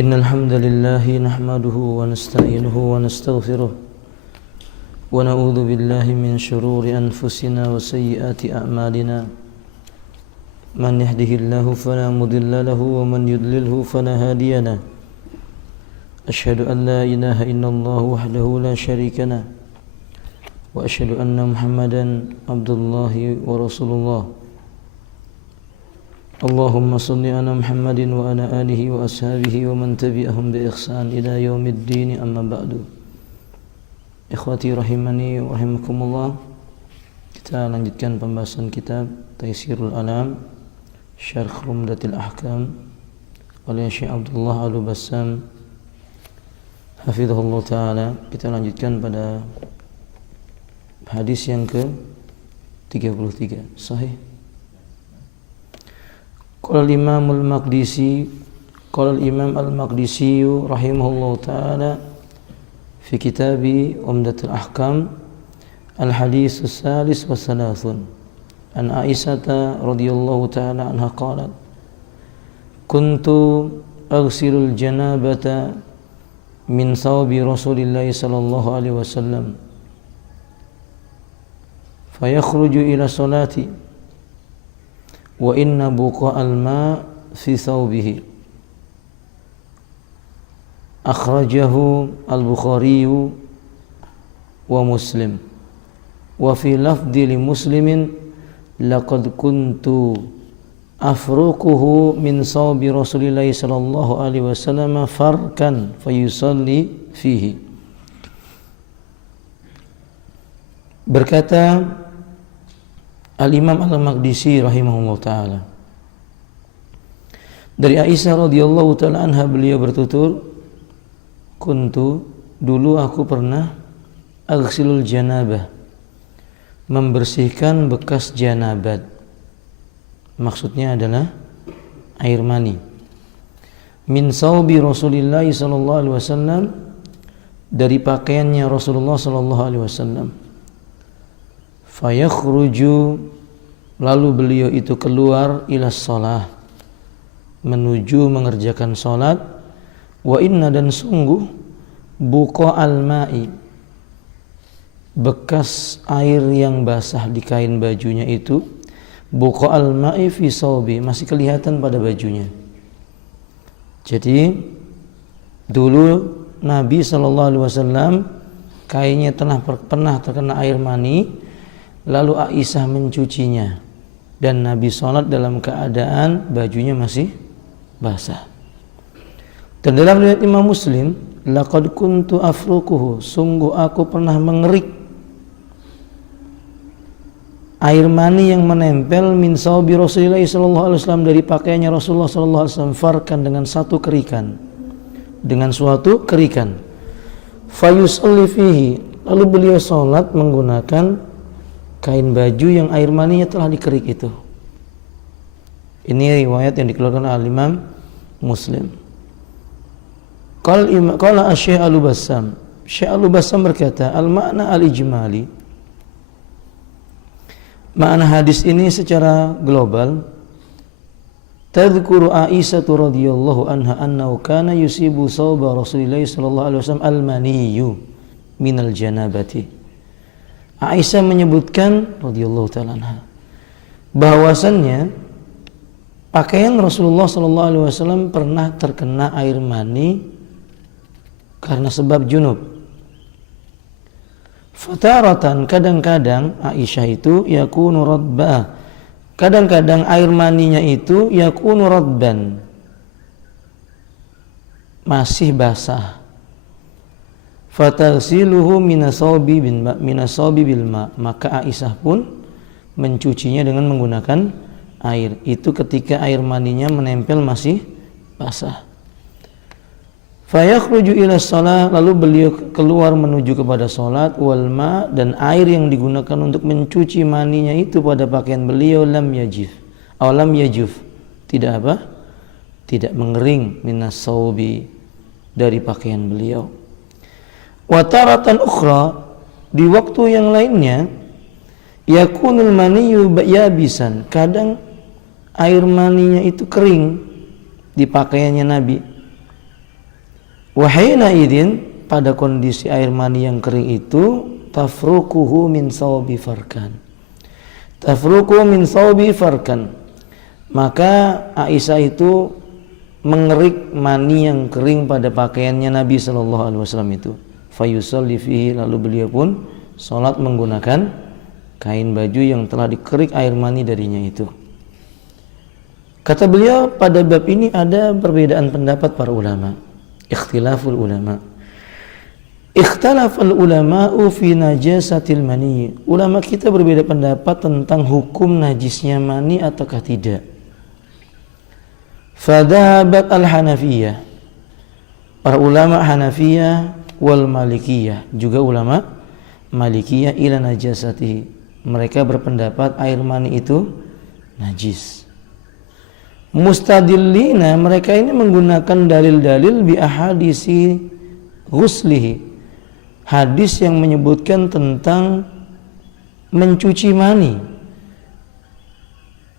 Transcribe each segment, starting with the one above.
إن الحمد لله نحمده ونستعينه ونستغفره ونعوذ بالله من شرور أنفسنا وسيئات أعمالنا من يهده الله فلا مضل له ومن يضلله فلا هادي له أشهد أن لا إله إلا الله وحده لا شريك له وأشهد أن محمدا عبد الله ورسول الله اللهم صل على محمد وعلى آله وأصحابه ومن تبعهم بإحسان إلى يوم الدين أما بعد Ikhwati rahimani wa rahimakumullah. Kita lanjutkan pembahasan kitab Taysirul Anam Syarh Umdatul Ahkam oleh Syekh Abdullah Al-Bassam hafizahullah ta'ala. Kita lanjutkan pada hadis yang ke-33 sahih. Qala al-Imam al-Maqdisi qala al-Imam al-Maqdisi rahimahullah ta'ala في كتاب عمدة الأحكام الحديث الثالث والثلاثون عن عائشة رضي الله تعالى عنها قالت كنت أغسل الجنابة من ثوب رسول الله صلى الله عليه وسلم فيخرج إلى الصلاة وإن بقاء الماء في ثوبه akhrajahu al-Bukhari wa Muslim wa fi lafdhi li Muslimin laqad kuntu afruquhu min sawbi Rasulillah sallallahu alaihi wasallam farkan fayusalli fihi. Berkata Al-Imam Al-Maqdisi rahimahullah ta'ala, dari Aisyah radhiyallahu ta'ala anha, beliau bertutur, kuntu, dulu aku pernah aghsilul janabah, membersihkan bekas janabat. Maksudnya adalah air mani. Min saubi Rasulillah sallallahu alaihi wasallam, dari pakaiannya Rasulullah sallallahu alaihi wasallam. Fayakhruju, lalu beliau itu keluar ila shalah, menuju mengerjakan salat. Wa inna, dan sungguh, buqa al-ma'i, bekas air yang basah di kain bajunya itu, buqa al-ma'i fi sawbi, masih kelihatan pada bajunya. Jadi dulu Nabi SAW kainnya pernah terkena air mani, lalu Aisyah mencucinya, dan Nabi sholat dalam keadaan bajunya masih basah. Dan dalam riwayat Imam Muslim, laqad kuntu afruquhu, sungguh aku pernah mengerik air mani yang menempel min sawbi Rasulullah sallallahu alaihi wasallam, dari pakaiannya Rasulullah sallallahu alaihi wasallam, farkan, dengan satu kerikan, dengan suatu kerikan. Fayusalli fihi, lalu beliau salat menggunakan kain baju yang air maninya telah dikerik itu. Ini riwayat yang dikeluarkan oleh Imam Muslim. Qala Syekh Al-Bassam, Syekh Al-Bassam berkata, al-makna al-ijmali, makna hadis ini secara global, tadhkuru Aisyah radhiyallahu anha annahu kana yusibu sawba Rasulillah sallallahu alaihi wasallam al-maniyyu minal janabati. Aisyah menyebutkan radhiyallahu ta'ala anha bahwasannya pakaian Rasulullah sallallahu alaihi wasallam pernah terkena air mani karena sebab junub. Fataratan, kadang-kadang Aisyah itu yakunu radbah, kadang-kadang air maninya itu yakunu radban, masih basah. Fatarsiluhu minasabi bil ma, maka Aisyah pun mencucinya dengan menggunakan air itu ketika air maninya menempel masih basah. Fayakhruju ila shalah, lalu beliau keluar menuju kepada salat, wal ma, dan air yang digunakan untuk mencuci maninya itu pada pakaian beliau lam yajif, tidak apa? Tidak mengering, minas saubi, dari pakaian beliau. Wa taratan ukhra, di waktu yang lainnya, yakunul maniyyu yabisan, kadang air maninya itu kering di pakaiannya Nabi. Wahina idin, pada kondisi air mani yang kering itu, tafruquhu min sawbi farkan. Tafruquhu min sawbi farkan. Maka Aisyah itu mengerik mani yang kering pada pakaiannya Nabi sallallahu alaihi wasallam itu. Fayusalli fihi, lalu beliau pun salat menggunakan kain baju yang telah dikerik air mani darinya itu. Kata beliau, pada bab ini ada perbedaan pendapat para ulama. Ikhtilaful ulama. Ikhtalafal ulama'u fi najasatil mani. Ulama kita berbeda pendapat tentang hukum najisnya mani ataukah tidak. Fadhahabat al-Hanafiyah. Para ulama Hanafiyah wal Malikiyah, juga ulama Malikiyah ila najasatihi. Mereka berpendapat air mani itu najis. Mustadillina, mereka ini menggunakan dalil-dalil bi ahadisi ghuslihi, hadis yang menyebutkan tentang mencuci mani.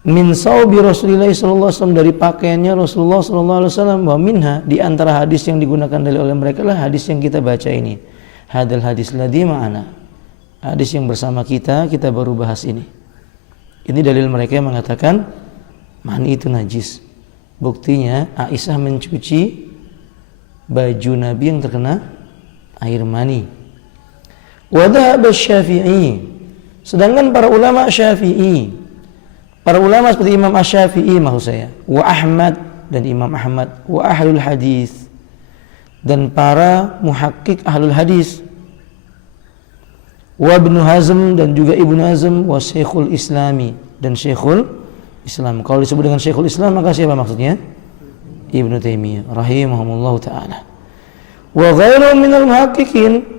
Min saubi Rasulullah sallallahu alaihi wasallam, dari pakaiannya Rasulullah sallallahu alaihi wasallam. Wa minha, di antara hadis yang digunakan dalil oleh mereka lah hadis yang kita baca ini. Hadal hadis ladzi ma'ana, hadis yang bersama kita baru bahas ini. Ini dalil mereka yang mengatakan mani itu najis. Buktinya Aisyah mencuci baju Nabi yang terkena air mani. Wa dhahaba Syafi'i, sedangkan para ulama Syafi'i, para ulama seperti Imam Asy-Syafi'i maksud saya, wa Ahmad, dan Imam Ahmad, wa ahlul hadis, dan para muhakkik ahlul hadis, wa Ibnu Hazm, dan juga Ibnu Hazm, wa Syekhul Islami, dan Syekhul Islam. Kalau disebut dengan Syekhul Islam maka siapa maksudnya? Ibnu Taimiyah rahimahumullah ta'ala. Wa ghairu minal muhaqqiqin,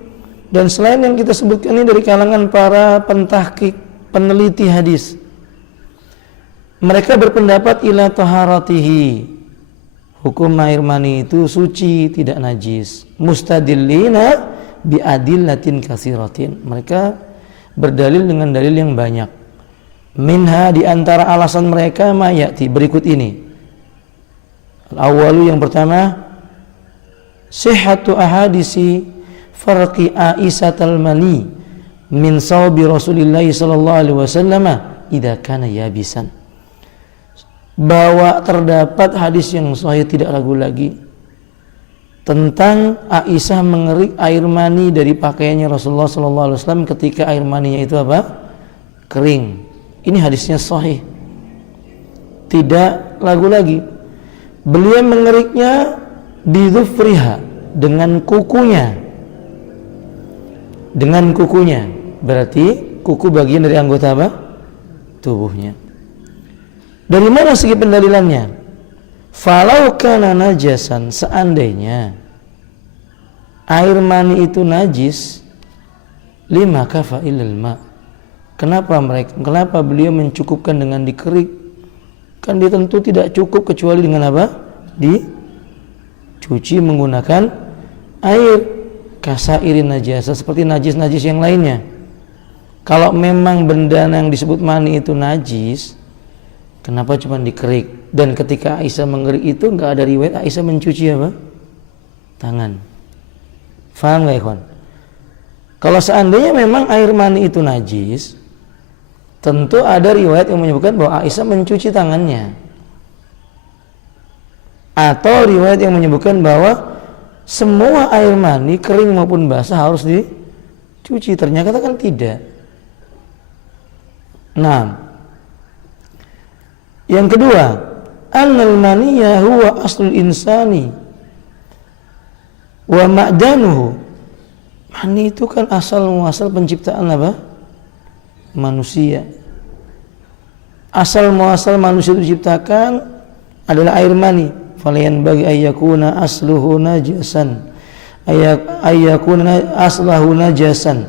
dan selain yang kita sebutkan ini dari kalangan para pentahqiq, peneliti hadis, mereka berpendapat ila taharatihi, hukum air mani itu suci, tidak najis. Mustadillina bi adillatin katsiratin, mereka berdalil dengan dalil yang banyak. Minha, di antara alasan mereka mayati berikut ini. Al-awwalu, yang pertama, sihhatu ahadisi farqi Aisyah al-mani min sawbi Rasulillah sallallahu alaihi wasallam idza kana yabisan. Bahwa terdapat hadis yang sahih, tidak ragu lagi, tentang Aisyah mengerik air mani dari pakaiannya Rasulullah sallallahu alaihi wasallam ketika air maninya itu apa? Kering. Ini hadisnya sahih, tidak ragu lagi. Beliau mengeriknya bidhufriha, dengan kukunya. Dengan kukunya, berarti kuku bagian dari anggota apa? Tubuhnya. Dari mana segi pendalilannya? Falau kana najasan, seandainya air mani itu najis, lima kafa ilal ma', Kenapa beliau mencukupkan dengan dikerik? Kan dia tentu tidak cukup kecuali dengan apa? Dicuci menggunakan air. Kasairin najasa, seperti najis-najis yang lainnya. Kalau memang benda yang disebut mani itu najis, kenapa cuma dikerik? Dan ketika Aisyah mengerik itu enggak ada riwayat Aisyah mencuci apa? Tangan. Faham enggak, ikhwan? Kalau seandainya memang air mani itu najis, tentu ada riwayat yang menyebutkan bahwa Aisyah mencuci tangannya, atau riwayat yang menyebutkan bahwa semua air mani kering maupun basah harus dicuci. Ternyata kan tidak. Nah, yang kedua, annal maniyya huwa aslul insani wa ma'danuhu. Mani itu kan asal muasal penciptaan apa? Manusia. Asal muasal manusia itu diciptakan adalah air mani. Falayan bagi ayyakuna asluhu najasan, ayyakuna aslahu najasan.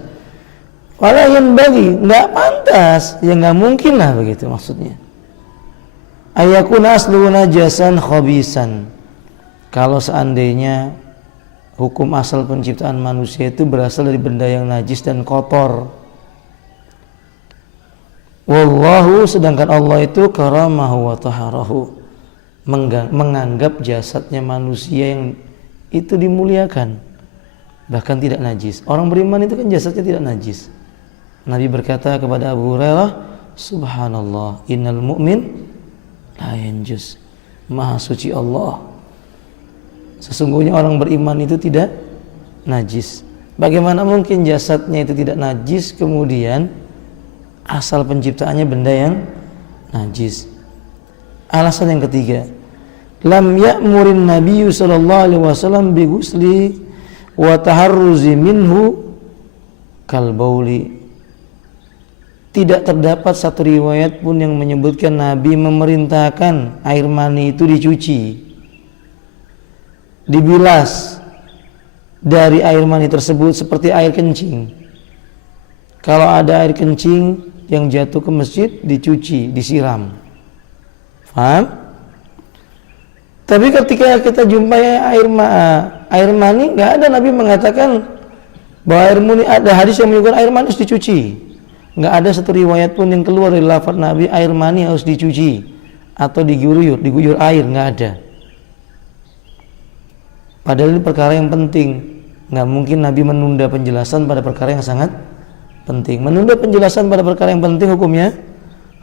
Falayan bagi, nggak pantas, ya nggak mungkin lah begitu maksudnya. Ayyakuna asluhu najasan khabisan. Kalau seandainya hukum asal penciptaan manusia itu berasal dari benda yang najis dan kotor. Wallahu, sedangkan Allah itu karamahu wa taharahu, menganggap jasadnya manusia itu dimuliakan, bahkan tidak najis. Orang beriman itu kan jasadnya tidak najis. Nabi berkata kepada Abu Hurairah, subhanallah, innal mu'min la yanjus. Maha suci Allah, sesungguhnya orang beriman itu tidak najis. Bagaimana mungkin jasadnya itu tidak najis, kemudian asal penciptaannya benda yang najis? Alasan yang ketiga, lam ya'murin nabiyyu sallallahu alaihi wasallam bi ghusli wa taharruzi minhu kal bauli. Tidak terdapat satu riwayat pun yang menyebutkan Nabi memerintahkan air mani itu dicuci, dibilas dari air mani tersebut seperti air kencing. Kalau ada air kencing yang jatuh ke masjid, dicuci, disiram. Paham? Tapi ketika kita jumpai air mani, nggak ada Nabi mengatakan bahwa air mani, ada hadis yang menyebutkan air mani harus dicuci. Nggak ada satu riwayat pun yang keluar dari lafaz Nabi air mani harus dicuci atau diguyur air, nggak ada. Padahal ini perkara yang penting. Nggak mungkin Nabi menunda penjelasan pada perkara yang sangat penting. Menunda penjelasan pada perkara yang penting hukumnya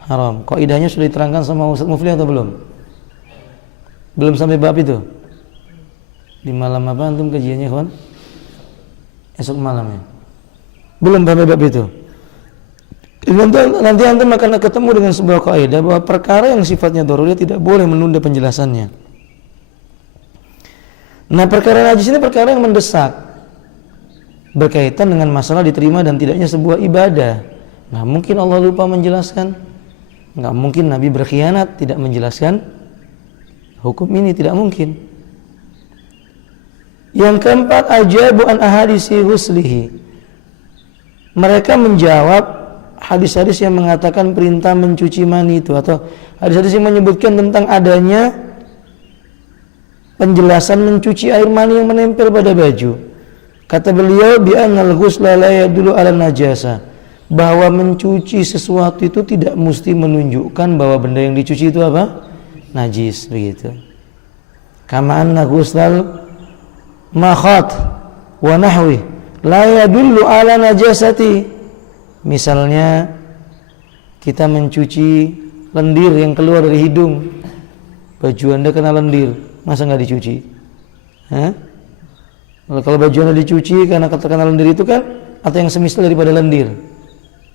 haram. Kaidahnya sudah diterangkan sama Ustaz Mufli atau belum? Belum sampai bab itu? Di malam apa antum kajiannya, kawan? Esok malam ya? Belum sampai bab itu. Nanti antum akan ketemu dengan sebuah kaidah bahwa perkara yang sifatnya daruriyah tidak boleh menunda penjelasannya. Nah, perkara najis ini perkara yang mendesak, berkaitan dengan masalah diterima dan tidaknya sebuah ibadah. Nggak mungkin Allah lupa menjelaskan, nggak mungkin Nabi berkhianat tidak menjelaskan hukum ini, tidak mungkin. Yang keempat, ajabu an ahadisi huslihi. Mereka menjawab hadis-hadis yang mengatakan perintah mencuci mani itu, atau hadis-hadis yang menyebutkan tentang adanya penjelasan mencuci air mani yang menempel pada baju. Kata beliau, bi annal ghusla la yadullu ala najasa, bahwa mencuci sesuatu itu tidak mesti menunjukkan bahwa benda yang dicuci itu apa? Najis, begitu. Kama anna ghuslal makhat wa nahwi la yadullu ala najasati. Misalnya kita mencuci lendir yang keluar dari hidung, baju Anda kena lendir, masa nggak dicuci? Kalau baju Anda dicuci karena terkena lendir itu kan, atau yang semisal daripada lendir,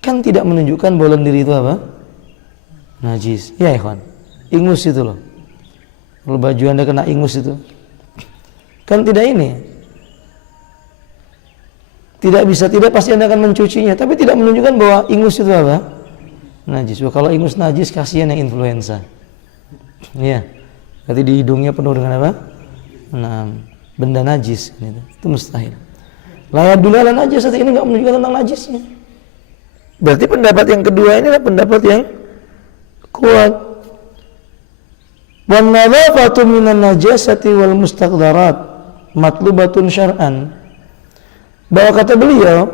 kan tidak menunjukkan bahwa lendir itu apa? Najis. Ya ikhwan, ingus itu loh. Kalau baju Anda kena ingus itu, kan tidak ini. Tidak pasti Anda akan mencucinya, tapi tidak menunjukkan bahwa ingus itu apa? Najis. Kalau ingus najis, kasihan yang influenza. Ya, berarti di hidungnya penuh dengan apa? Nah, benda najis. Itu mustahil. Layak dulu ala najis, ini nggak menunjukkan tentang najisnya. Berarti pendapat yang kedua ini adalah pendapat yang kuat. Wan nadhafatu minan najasati wal mustaqdarat matlubatun syar'an. Bahwa kata beliau,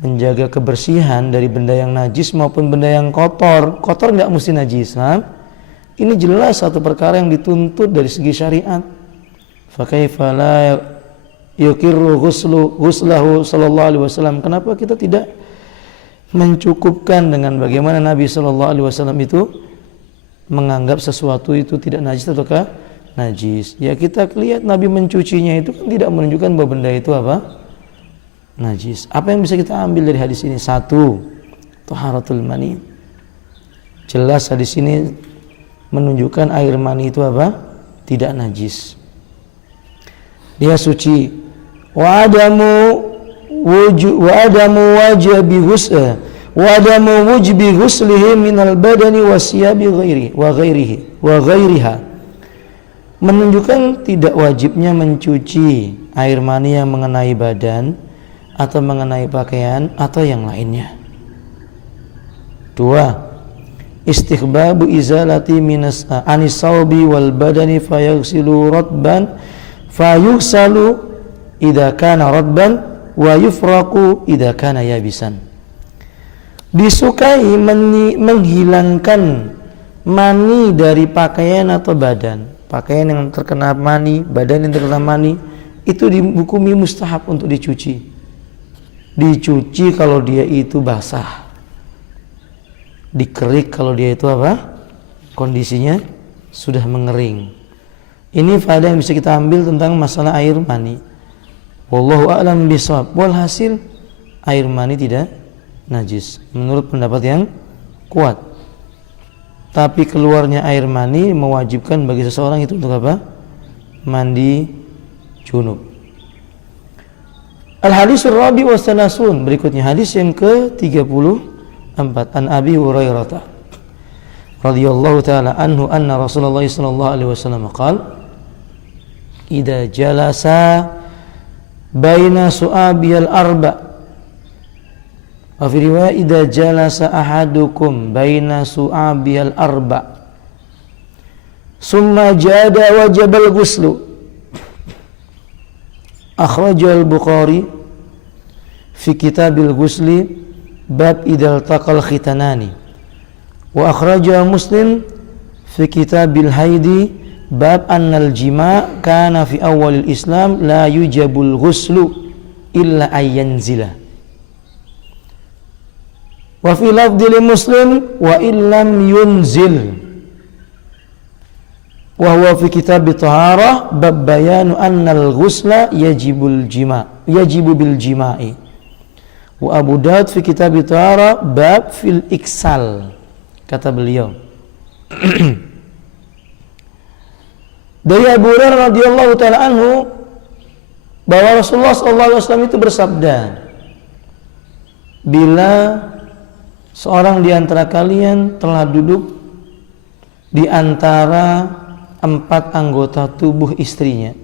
menjaga kebersihan dari benda yang najis maupun benda yang kotor. Kotor nggak mesti najis, ini jelas satu perkara yang dituntut dari segi syariat. Fa kaifa la yuqirru ghuslahu sallallahu alaihi wasallam? Kenapa kita tidak mencukupkan dengan bagaimana Nabi sallallahu alaihi wasallam itu menganggap sesuatu itu tidak najis ataukah najis? Ya, kita lihat Nabi mencucinya itu kan tidak menunjukkan bahwa benda itu apa? Najis. Apa yang bisa kita ambil dari hadis ini? Satu, taharatul mani. Jelas hadis ini menunjukkan air mani itu apa? Tidak najis. Dia suci. Wa adamu wajibi ghusl wa adamu wujbi ghuslihi minal badani wasiyabi ghairiha. Menunjukkan tidak wajibnya mencuci air mani yang mengenai badan atau mengenai pakaian atau yang lainnya. Dua, istihbabu izalati minas anis saubi wal badani fayaghsilu radban fayughsalu idza kana radban wa yufraqu idza kana yabisan. Disukai menghilangkan mani dari pakaian atau badan. Pakaian yang terkena mani, badan yang terkena mani, itu dihukumi mustahab untuk dicuci. Dicuci kalau dia itu basah, dikerik kalau dia itu apa? Kondisinya sudah mengering. Ini faedah yang bisa kita ambil tentang masalah air mani. Wallahu a'lam bishawab. Walhasil air mani tidak najis menurut pendapat yang kuat. Tapi keluarnya air mani mewajibkan bagi seseorang itu untuk apa? Mandi junub. Al-hadisur rabi wa salasun, berikutnya hadis yang ke-34 an Abi Hurairah radhiyallahu taala anhu anna Rasulullah sallallahu alaihi wasallam qala idza jalasa baina su'abiyal arba' wa fi riwayat idza jalasa ahadukum baina su'abiyal arba' summa jada wajibal ghuslu akhrajal Bukhari fi kitabil ghusli bab idzal taqal khitanani wa akhraja Muslim fi kitabil haidi bab annal jima' kana fi awalil Islam la yujabul ghuslu illa ayyanzila wa fi lafdhi li Muslim wa illam yunzil wa huwa fi kitab taharah bab bayanu annal ghusla yajibu bil jima'i wa Abu Daud fi kitab taharah bab fil iksal, kata beliau. Dari Abu Hurairah radhiyallahu taala anhu bahwa Rasulullah sallallahu alaihi wasallam itu bersabda, bila seorang di antara kalian telah duduk di antara 4 anggota tubuh istrinya,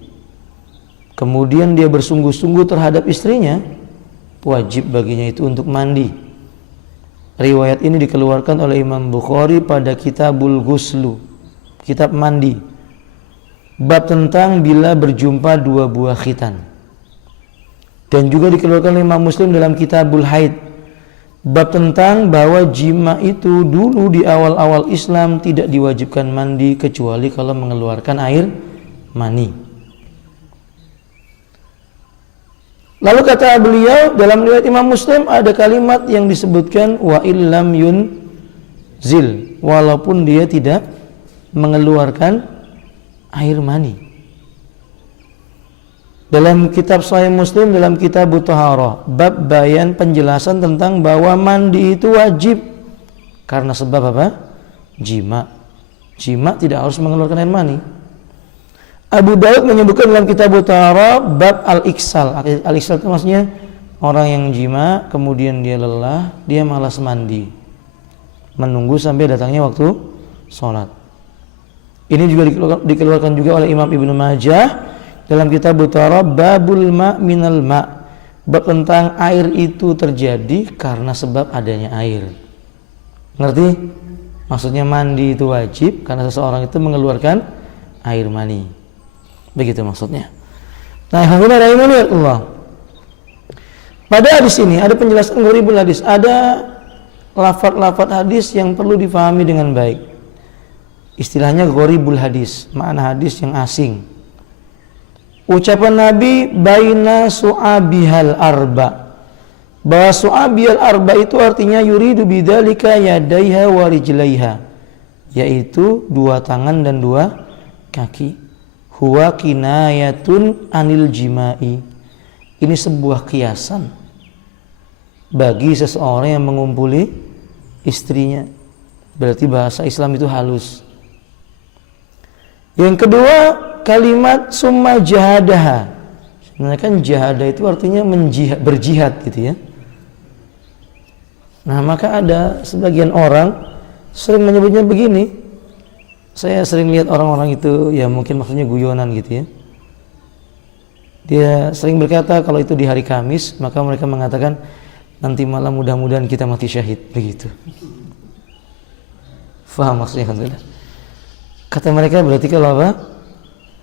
kemudian dia bersungguh-sungguh terhadap istrinya, wajib baginya itu untuk mandi. Riwayat ini dikeluarkan oleh Imam Bukhari pada Kitabul Ghuslu, kitab mandi. Bab tentang bila berjumpa 2 buah khitan. Dan juga dikeluarkan oleh Imam Muslim dalam Kitabul Haid. Bab tentang bahwa jima itu dulu di awal-awal Islam tidak diwajibkan mandi kecuali kalau mengeluarkan air mani. Lalu kata beliau dalam riwayat Imam Muslim ada kalimat yang disebutkan wa illam yunzil, walaupun dia tidak mengeluarkan air mani. Dalam kitab Sahih Muslim dalam kitab Taharah bab bayan penjelasan tentang bahwa mandi itu wajib karena sebab apa? Jima. Jima tidak harus mengeluarkan air mani. Abu Daud menyebutkan dalam kitab Taharah bab al-iksal. Al-iksal itu maksudnya orang yang jima kemudian dia lelah, dia malas mandi, menunggu sampai datangnya waktu sholat. Ini juga dikeluarkan juga oleh Imam Ibnu Majah dalam kitab Taharah babul ma' minal ma', bab tentang air itu terjadi karena sebab adanya air. Ngerti? Maksudnya mandi itu wajib karena seseorang itu mengeluarkan air mani. Begitu maksudnya. Nah, alhamdulillah Allah. Pada hadis ini ada penjelasan gharibul hadis, ada lafaz-lafaz hadis yang perlu difahami dengan baik. Istilahnya gharibul hadis, makna hadis yang asing. Ucapan Nabi baina su'abihal arba, bahwa su'abihal arba itu artinya yuridu bidzalika yadaiha wa rijlaiha, yaitu 2 tangan dan 2 kaki. Huwa kinayatun anil jima'i, ini sebuah kiasan bagi seseorang yang mengumpuli istrinya. Berarti bahasa Islam itu halus. Yang kedua, kalimat summa jahadaha. Sebenarnya kan jahadah itu artinya berjihad gitu ya. Nah, maka ada sebagian orang sering menyebutnya begini. Saya sering lihat orang-orang itu, ya mungkin maksudnya guyonan gitu ya. Dia sering berkata kalau itu di hari Kamis, maka mereka mengatakan nanti malam mudah-mudahan kita mati syahid, begitu. Faham maksudnya kan? Kata mereka berarti kalau apa?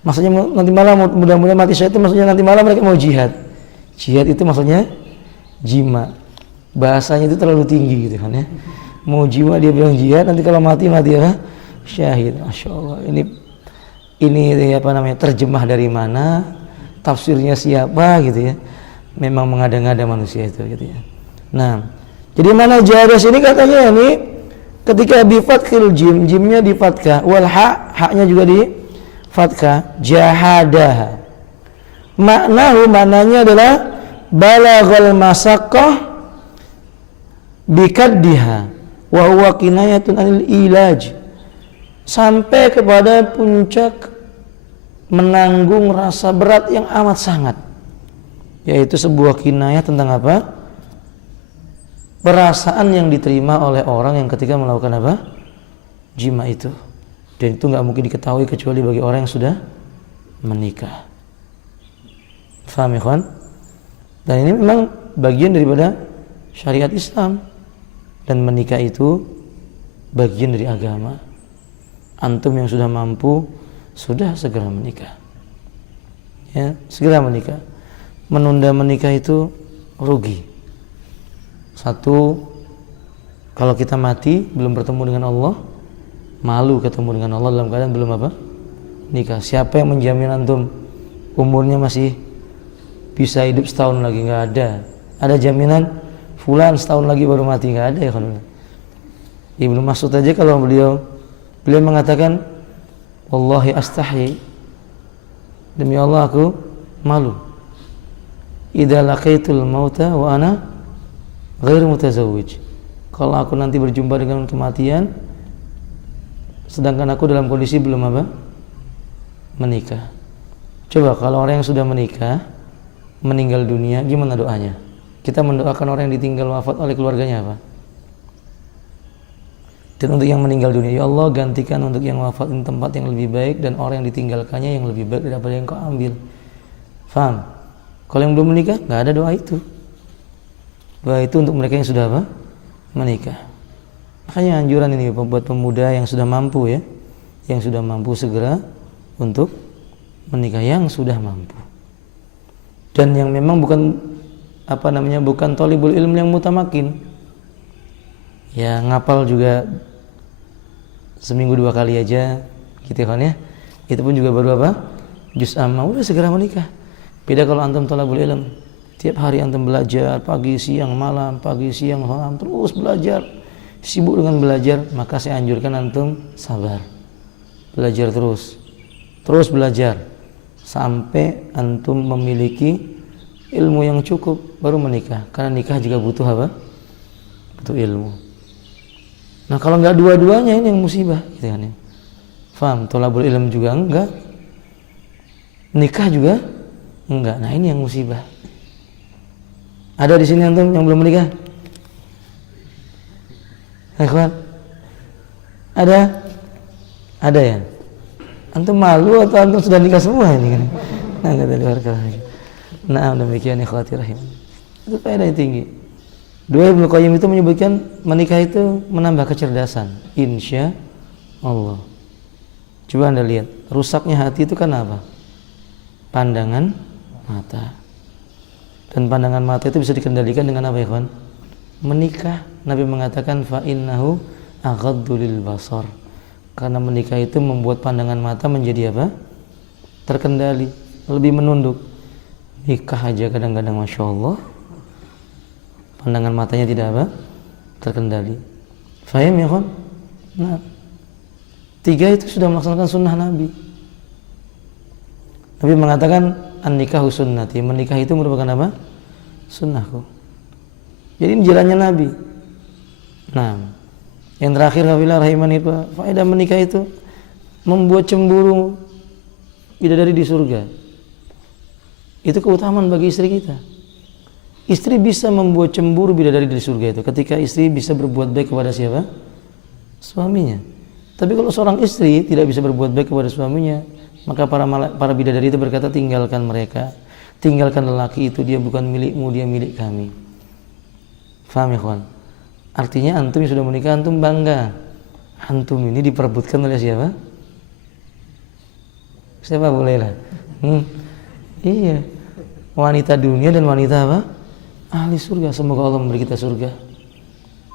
Maksudnya nanti malam mudah-mudahan mati syahid itu maksudnya nanti malam mereka mau jihad. Jihad itu maksudnya jima. Bahasanya itu terlalu tinggi gitu kan ya. Mau jima dia bilang jihad, nanti kalau mati apa? Syahid. Masya Allah. Ini apa namanya? Terjemah dari mana? tafsirnya siapa gitu ya. Memang mengada-ngada manusia itu gitu ya. Nah, jadi mana jadas ini katanya ini ketika bi fathil jim, jimnya di fathah, wal haknya juga di fathah, jahadaha. Maknanya adalah balaghal masaqqah bikaddiha wa huwa kinayatun anil ilaj, sampai kepada puncak menanggung rasa berat yang amat sangat, yaitu sebuah kinayah tentang apa? Perasaan yang diterima oleh orang yang ketika melakukan apa? Jima itu. Dan itu nggak mungkin diketahui kecuali bagi orang yang sudah menikah. Faham ya kawan? Dan ini memang bagian daripada syariat Islam, dan menikah itu bagian dari agama. Antum yang sudah mampu sudah segera menikah. Ya, segera menikah. Menunda menikah itu rugi. Satu, kalau kita mati belum bertemu dengan Allah, malu ketemu dengan Allah dalam keadaan belum apa? Nikah. Siapa yang menjamin antum umurnya masih bisa hidup setahun lagi? Nggak ada. Ada jaminan fulan setahun lagi baru mati? Nggak ada ya kan? Ibnu Mas'ud aja kalau beliau mengatakan, wallahi astahi, demi Allah aku malu, idza laqaitul mauta wa ana ghairu mutazawwij, kalau aku nanti berjumpa dengan kematian sedangkan aku dalam kondisi belum apa? Menikah. Coba kalau orang yang sudah menikah meninggal dunia, gimana doanya? Kita mendoakan orang yang ditinggal wafat oleh keluarganya apa? Dan untuk yang meninggal dunia, ya Allah gantikan untuk yang wafat di tempat yang lebih baik, dan orang yang ditinggalkannya yang lebih baik daripada yang kau ambil. Faham? Kalau yang belum menikah nggak ada doa itu. Doa itu untuk mereka yang sudah apa? Menikah. Makanya anjuran ini buat pemuda yang sudah mampu ya, yang sudah mampu segera untuk menikah, yang sudah mampu. Dan yang memang bukan bukan thalibul ilm yang mutamakin. Ya ngapal juga seminggu 2 kali aja gitu kan ya. Itu pun juga baru apa? Juz amma, udah segera menikah. Beda kalau antum thalabul ilm, tiap hari antum belajar pagi siang malam, pagi siang malam, terus belajar, sibuk dengan belajar, maka saya anjurkan antum sabar. Belajar terus belajar sampai antum memiliki ilmu yang cukup baru menikah. Karena nikah juga butuh apa? Butuh ilmu. Nah kalau nggak dua-duanya ini yang musibah gitu kan ya. Faham? Thalabul ilm juga enggak, nikah juga enggak. Nah ini yang musibah. Ada di sini antum yang belum menikah? Kawan? Ada ya? Antum malu atau antum sudah nikah semua ini kan? Nah kata luar lagi. Nah demikian ikhwati rahim. Itu faedah yang tinggi. Dua Ibnu Qayyim itu menyebutkan menikah itu menambah kecerdasan, insya Allah. Coba anda lihat, rusaknya hati itu kan apa? Pandangan mata. Dan pandangan mata itu bisa dikendalikan dengan apa ya kawan? Menikah. Nabi mengatakan fa innahu aghaddu lil basar. Karena menikah itu membuat pandangan mata menjadi apa? Terkendali, lebih menunduk. Nikah aja kadang-kadang masya Allah pandangan matanya tidak apa? Terkendali. Faham ya kawan? Nah, 3 itu sudah melaksanakan sunnah Nabi. Nabi mengatakan an-nikahu sunnati, menikah itu merupakan apa? Sunnahku. Jadi ini jalannya Nabi. Nah, yang terakhir kafilah rahimani, faedah menikah itu membuat cemburu bidadari di surga. Itu keutamaan bagi istri kita. Istri bisa membuat cemburu bidadari di surga itu ketika istri bisa berbuat baik kepada siapa? Suaminya. Tapi kalau seorang istri tidak bisa berbuat baik kepada suaminya, maka para bidadari itu berkata, tinggalkan mereka, tinggalkan lelaki itu, dia bukan milikmu, dia milik kami. Faham ya kawan? Artinya antum yang sudah menikah, antum bangga, antum ini diperebutkan oleh siapa? Siapa boleh lah. Iya, wanita dunia dan wanita apa? Ahli surga. Semoga Allah memberi kita surga.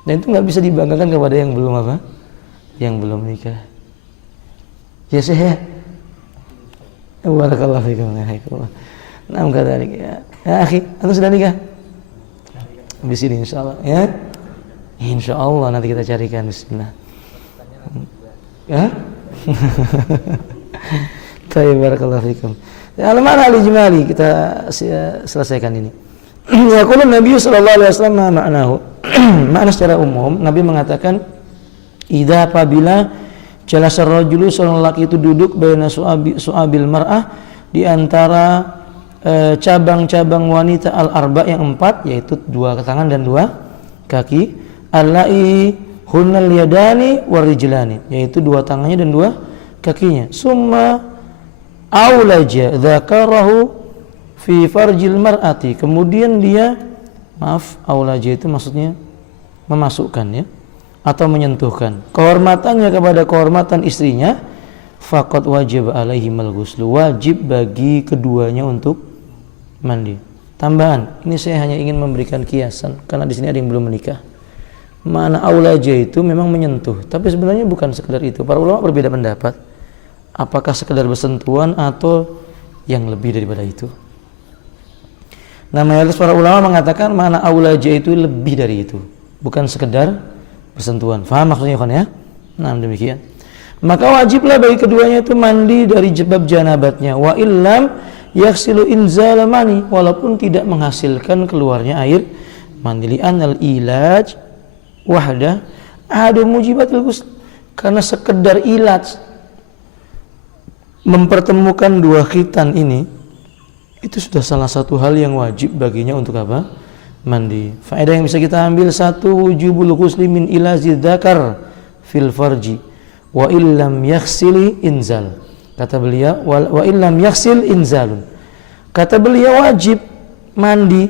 Dan itu nggak bisa dibanggakan kepada yang belum apa? Yang belum nikah. Ya saya. Barakallahu fikum. Nah, kadzalik ya. Ya, akhi, antum sudah nikah? Di sini insyaallah ya. Insyaallah nanti kita carikan, bismillah. Ya? Tayyib, barakallahu fikum. Al-ma'na al-ijmali kita selesaikan ini. Yaqulu Nabi sallallahu alaihi wasallam ma'nahu. Makna secara umum Nabi mengatakan idza apabila jalasa rajulu, seorang laki itu duduk baina su'abil mar'ah, di antara cabang-cabang wanita al-arba yang 4, yaitu 2 tangan dan 2 kaki, allai hunnal yadani warijlani, yaitu 2 tangannya dan 2 kakinya. Summa aulaja dzakarahu fi farjil mar'ati, kemudian dia aulaja itu maksudnya memasukkan ya, atau menyentuhkan kehormatannya kepada kehormatan istrinya, faqad wajib alaihi al-ghuslu, wajib bagi keduanya untuk mandi. Tambahan, ini saya hanya ingin memberikan kiasan karena di sini ada yang belum menikah. Makna aulaja itu memang menyentuh, tapi sebenarnya bukan sekedar itu. Para ulama berbeda pendapat. Apakah sekedar bersentuhan atau yang lebih daripada itu? Nah, mayoritas para ulama mengatakan makna aulaja itu lebih dari itu, bukan sekedar bersentuhan. Faham maksudnya kan ya? Nah, demikian. Maka wajiblah bagi keduanya itu mandi dari bab janabatnya. Wa illam yaghsilu inzal mani, walaupun tidak menghasilkan keluarnya air mandi. Li'anal ilaj wahdah ada mujibatul ghusl, karena sekedar ilaj mempertemukan 2 khitan ini itu sudah salah satu hal yang wajib baginya untuk apa? Mandi. Faedah yang bisa kita ambil: 1, wujubul ghusli min ilazi dzakar fil farji wa illam yaghsili inzal. Kata beliau, wa illam yaghsil inzalun. Kata beliau wajib mandi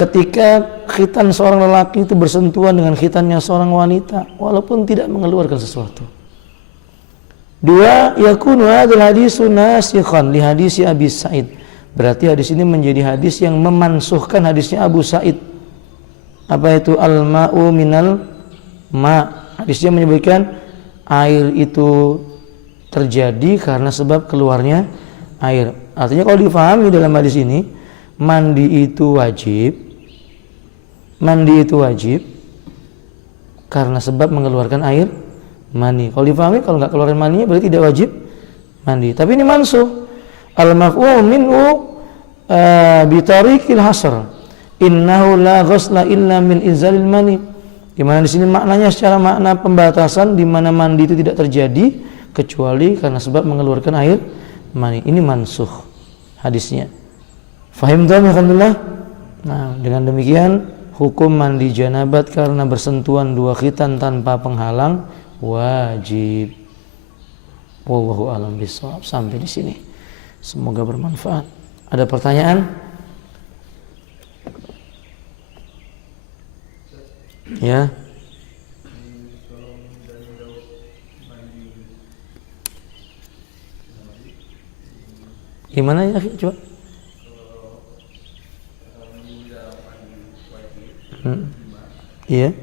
ketika khitan seorang lelaki itu bersentuhan dengan khitannya seorang wanita walaupun tidak mengeluarkan sesuatu. 2, yakunu hadzal hadisu nasikhan li hadisi Abi Sa'id. Berarti hadis ini menjadi hadis yang memansuhkan hadisnya Abu Sa'id. Apa itu al-ma'u minal ma'? Hadisnya menyebutkan air itu terjadi karena sebab keluarnya air. Artinya kalau difahami dalam hadis ini, mandi itu wajib karena sebab mengeluarkan air mani. Kalau difahami, kalau nggak keluarin maninya berarti tidak wajib mandi. Tapi ini mansuh. Al-maf'ul minhu bi tariqil hasr. Innahu la ghusla illa min inzalil mani. Di mana di sini maknanya secara makna pembatasan, di mana mandi itu tidak terjadi kecuali karena sebab mengeluarkan air mani. Ini mansuh hadisnya. Fahim tuh, alhamdulillah. Nah, dengan demikian hukum mandi janabat karena bersentuhan 2 khitan tanpa penghalang wajib. Wallahu a'lam bishawab. Sampai di sini. Semoga bermanfaat. Ada pertanyaan? Ya. Gimana ya, coba? Iya.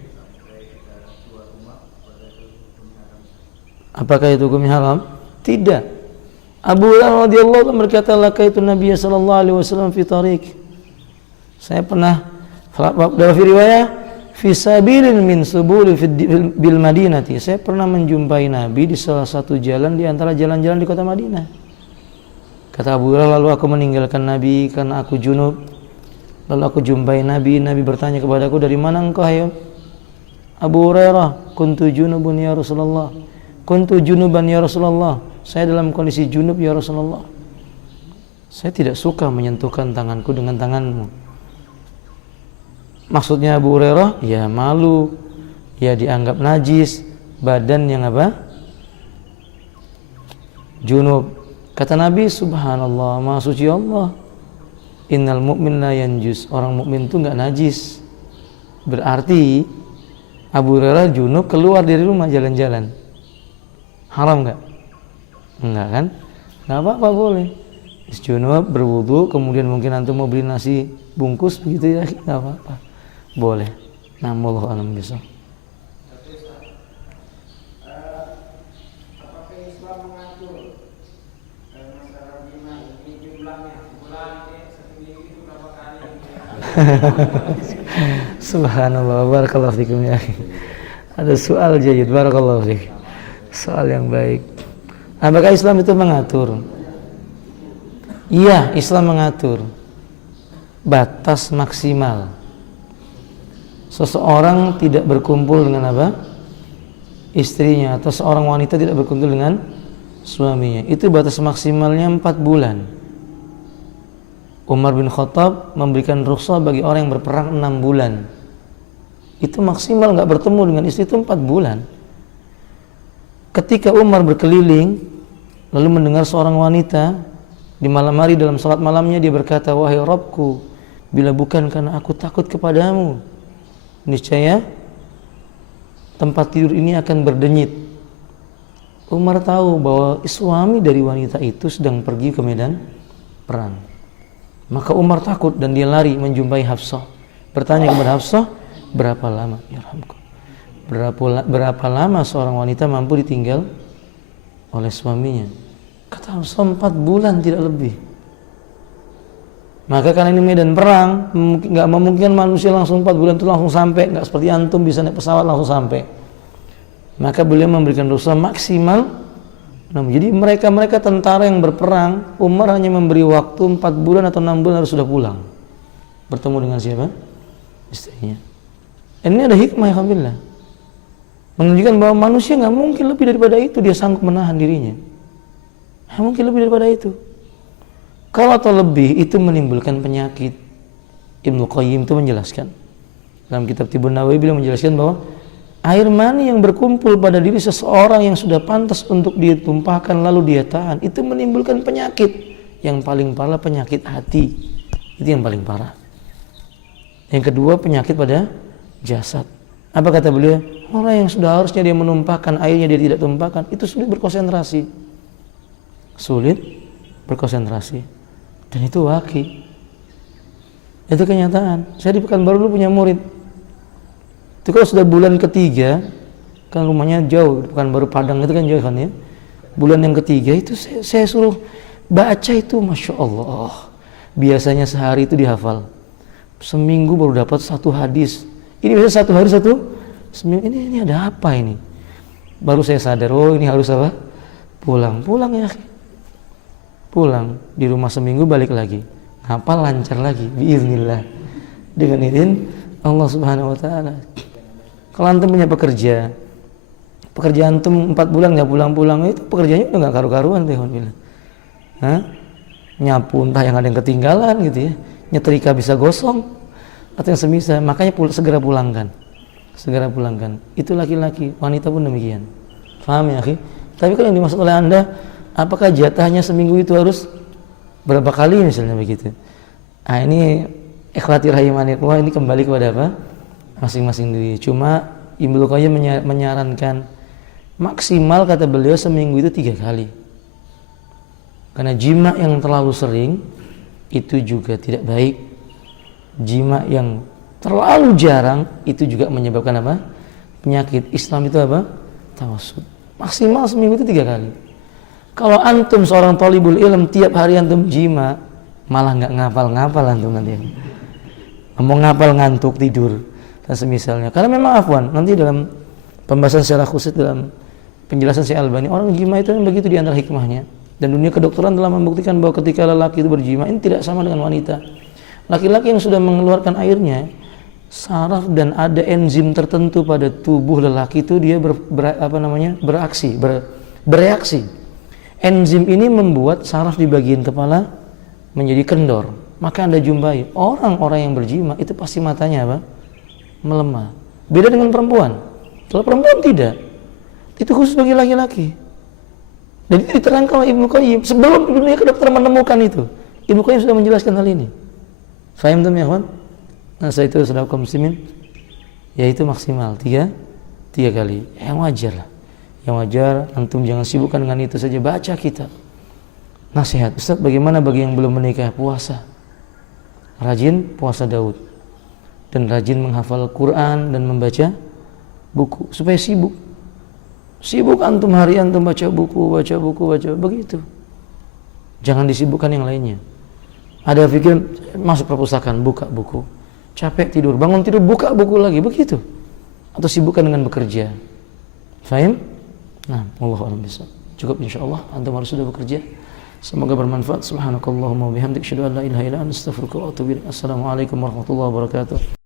Apakah itu hukumnya haram? Tidak. Abu Hurairah radhiyallahu anhu berkata, "Laqaitu Nabiy sallallahu alaihi wasallam fi tariq." Saya pernah dalam riwayat fi sabilin min subuli bil Madinati. Saya pernah menjumpai Nabi di salah satu jalan di antara jalan-jalan di kota Madinah. Kata Abu Hurairah, lalu aku meninggalkan Nabi karena aku junub. Lalu aku jumpai Nabi. Nabi bertanya kepadaku, "Dari mana engkau, hai Abu Hurairah?" "Kuntu junubun ya Rasulullah." "Kuntu junuban ya Rasulullah." Saya dalam kondisi junub ya Rasulullah. Saya tidak suka menyentuhkan tanganku dengan tanganmu. Maksudnya Abu Hurairah, ya malu, ya dianggap najis, badan yang apa? Junub. Kata Nabi, subhanallah, maha suci Allah. Innal mu'min la yanjus. Orang mukmin itu enggak najis. Berarti Abu Hurairah junub keluar dari rumah jalan-jalan. Haram enggak? Enggak kan? Enggak apa-apa, boleh. Junub berwudu, kemudian mungkin antum mau beli nasi bungkus begitu ya, enggak apa-apa. Boleh. Nah, wallahu a'lam bishawab. Apakah Islam mengatur masalah jima ini jumlahnya, bulan Subhanallah, barakallahu fikum ya. Ada soal jayid, barakallahu fikum. Soal yang baik. Apakah Islam itu mengatur? Iya, Islam mengatur batas maksimal. Seseorang tidak berkumpul dengan apa? Istrinya, atau seorang wanita tidak berkumpul dengan suaminya. Itu batas maksimalnya 4 bulan. Umar bin Khattab memberikan rukhsah bagi orang yang berperang 6 bulan. Itu maksimal, nggak bertemu dengan istri itu 4 bulan. Ketika Umar berkeliling lalu mendengar seorang wanita di malam hari dalam salat malamnya, dia berkata, wahai Rabbku, bila bukan karena aku takut kepadamu, niscaya tempat tidur ini akan berdenyit. Umar tahu bahwa suami dari wanita itu sedang pergi ke medan perang. Maka Umar takut dan dia lari menjumpai Hafsah. Bertanya kepada Hafsah, berapa lama? Ya Rahmku. Berapa lama seorang wanita mampu ditinggal oleh suaminya? Kata Hafsah, 4 bulan tidak lebih. Maka karena ini medan perang, nggak memungkinkan manusia langsung 4 bulan itu langsung sampai, nggak seperti antum bisa naik pesawat langsung sampai. Maka beliau memberikan rukhsah maksimal. Jadi mereka tentara yang berperang, Umar hanya memberi waktu 4 bulan atau 6 bulan harus sudah pulang. Bertemu dengan siapa? Istrinya. Ini ada hikmah, alhamdulillah. Menunjukkan bahwa manusia nggak mungkin lebih daripada itu, dia sanggup menahan dirinya. Nggak mungkin lebih daripada itu. Kalau atau lebih itu menimbulkan penyakit. Ibnu Qayyim itu menjelaskan dalam kitab Tibun Nawawi, beliau menjelaskan bahwa air mani yang berkumpul pada diri seseorang yang sudah pantas untuk dia tumpahkan lalu dia tahan, itu menimbulkan penyakit. Yang paling parah penyakit hati, itu yang paling parah. Yang kedua penyakit pada jasad. Apa kata beliau? Orang yang sudah harusnya dia menumpahkan airnya, dia tidak tumpahkan, itu sulit berkonsentrasi. Sulit berkonsentrasi. Dan itu waki. Itu kenyataan. Saya di Pekanbaru dulu punya murid. Itu kalau sudah bulan ketiga, kan rumahnya jauh, Pekanbaru Padang itu kan jauh kan ya. Bulan yang ketiga itu saya suruh baca itu, Masya Allah. Biasanya sehari itu dihafal. Seminggu baru dapat 1 hadis. Ini biasanya 1 hari 1 seminggu. Ini ada apa ini? Baru saya sadar, oh ini harus apa? Pulang ya. Pulang di rumah seminggu, balik lagi. Hafal lancar lagi, biiznillah. Dengan izin Allah Subhanahu wa taala. Kalau antum punya pekerjaan antum 4 bulan nggak pulang-pulang, itu pekerjaannya udah nggak karu-karuan tuh, alhamdulillah. Nyapu entah yang ada yang ketinggalan gitu ya, nyetrika bisa gosong atau yang semisal, makanya segera pulangkan. Itu laki-laki, wanita pun demikian. Paham ya, akhi? Tapi kalau yang dimaksud oleh Anda, apakah jatahnya seminggu itu harus berapa kali misalnya begitu? Ini ikhwati rahimanillah, ini kembali kepada apa? Masing-masing diri. Cuma Ibnu Qayyim menyarankan maksimal, kata beliau, seminggu itu 3 kali. Karena jima yang terlalu sering itu juga tidak baik. Jima yang terlalu jarang itu juga menyebabkan apa? Penyakit. Islam itu apa? Tawassut. Maksimal seminggu itu 3 kali. Kalau antum seorang thalibul ilm, tiap hari antum jima, malah nggak ngapal antum nanti. Mau ngapal ngantuk tidur dan semisalnya. Karena memang afwan, nanti dalam pembahasan secara khusus dalam penjelasan Syekh Albani, orang jima itu begitu di antara hikmahnya. Dan dunia kedokteran telah membuktikan bahwa ketika lelaki itu berjima, ini tidak sama dengan wanita. Laki-laki yang sudah mengeluarkan airnya, saraf dan ada enzim tertentu pada tubuh lelaki itu dia bereaksi. Enzim ini membuat saraf di bagian kepala menjadi kendor. Maka Anda jumpai orang-orang yang berjima itu pasti matanya apa? Melemah. Beda dengan perempuan. Kalau perempuan tidak. Itu khusus bagi laki-laki. Dan itu diterangkan oleh Ibnu Qayyim sebelum dunia kedokteran menemukan itu. Ibnu Qayyim sudah menjelaskan hal ini. Faham ya kawan? Nah, saya itu saudara kaum muslimin, yaitu maksimal 3 kali. Yang wajar lah. Yang wajar, antum jangan sibukkan dengan itu saja, baca kitab. Nasihat, Ustaz, bagaimana bagi yang belum menikah? Puasa. Rajin puasa Daud. Dan rajin menghafal Quran dan membaca buku supaya sibuk. Sibuk antum hari antum baca buku begitu. Jangan disibukkan yang lainnya. Ada pikir masuk perpustakaan, buka buku. capek tidur, bangun tidur buka buku lagi, begitu. Atau sibukkan dengan bekerja. Fahim? Nah, wallahu a'lam bishawab. Cukup insyaallah, antum harus sudah bekerja. Semoga bermanfaat. Subhanakallahumma wa bihamdika asyhadu an la ilaha illa anta astaghfiruka wa atubu ilaik. Assalamualaikum warahmatullahi wabarakatuh.